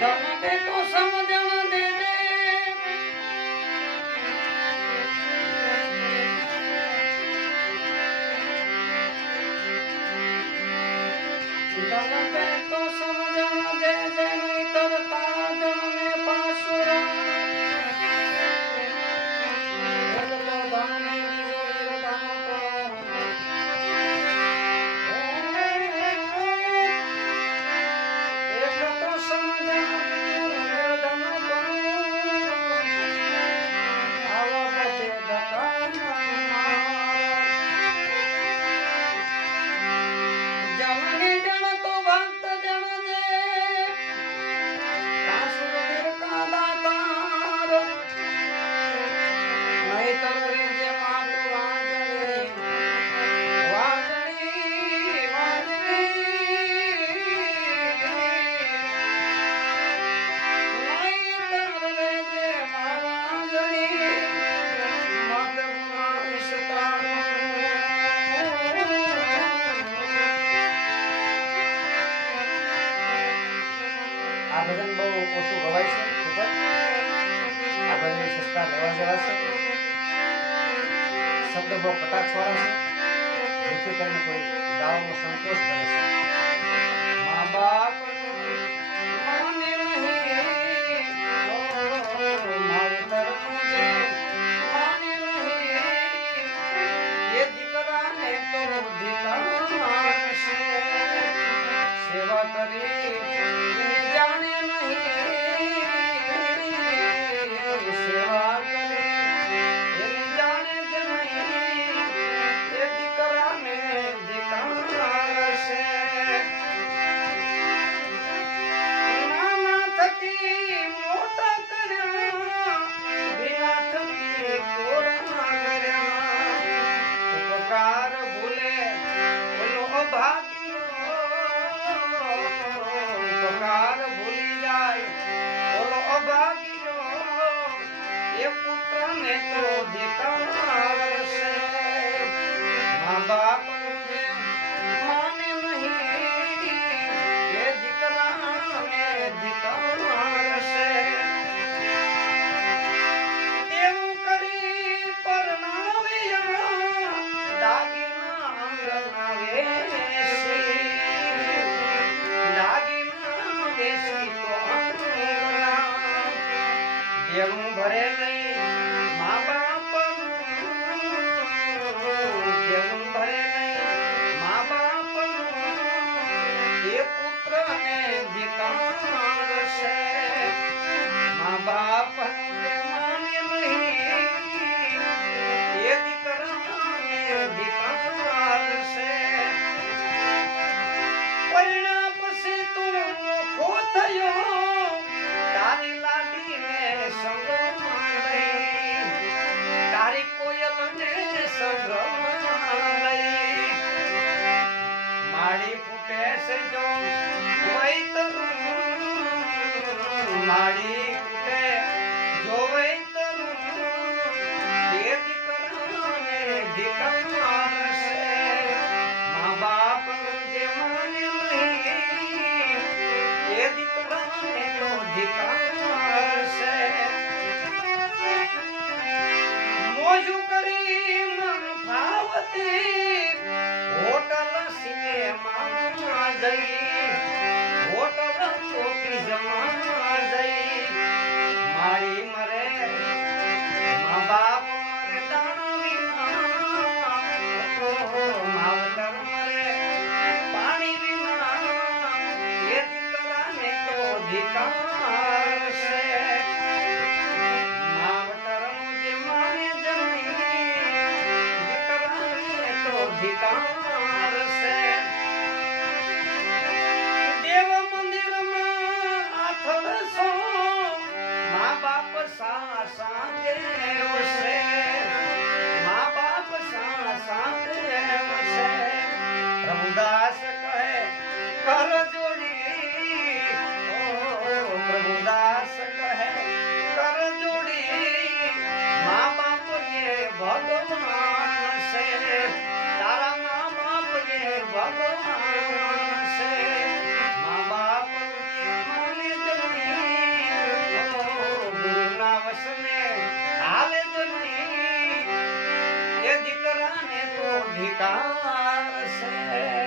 ધન દે તો સમજણ દે દે ધન દે તો સમજણ દે દે નહીતર તારા જણને પાસુરા એક તો ધન ને બીજો વિરધાન કરો એક તો સમજણ વિરધાન કરો આવા બધે ધકા જમની જણ તો ભક્ત જણ દે કાસુર કા દાતાર નહીતર રે જે માતુ વાજણી વાજણી વાજણી નહીતર રે જે વાજણી મત માણસતાનો આ ભજન બહુ ઓછું ગવાય છે ખૂબ જ આ ભજન સસ્તા લેવા જેવા છે શબ્દ બહુ કટાક્ષવાળા છે જેથી કરીને કોઈ ગાવાનો સંતોષ કરે છે મા બાપ માને નહીં માવતર મુજે માને નહીં એ દીકરાને તો ધિકાર છે સેવા કરી જાણે નહીં સેવા કરે એની જાણે જ નહીં એ દીકરાને ધિકાર છે નાના થકી મોટા કર્યા વિના થકી કોરા કર્યા ઉપકાર ભૂલે બોલો અભાગ્યો ઉપકાર ભૂલી જાય બોલો અભાગ્યો એ પુત્રને તો ધિકાર છે મા બાપ માને નહીં એ દીકરાને ધિકાર છે એવું કરી પરણાવ્યા દાગીના આંગણા વેસી દાગીના વેસી તો આંગણા દેવું ભરે નહીં મા બાપ દેવું ભરે નહીં મા બાપ એ પુત્રને ધિકાર છે મા બાપ માને નહીં એ દીકરાને ધિકાર છે પરિણા પછી તું નોખો થયો તારી લાડીને સંગમાં લઈ તારી કોયલને સંગમાં લઈ માડી ફૂટે છે જો હોય તો માડી ફૂટે જો હોય તો એ દીકરાને ધિકાર છે મા બાપ જે માને નહીં એ દીકરાને તો ધિકાર છે મોજું કરી મન ભાવતી હોટલ સિનેમા જઈ હોટલ ટોપી જમા જઈ અધિકાર છે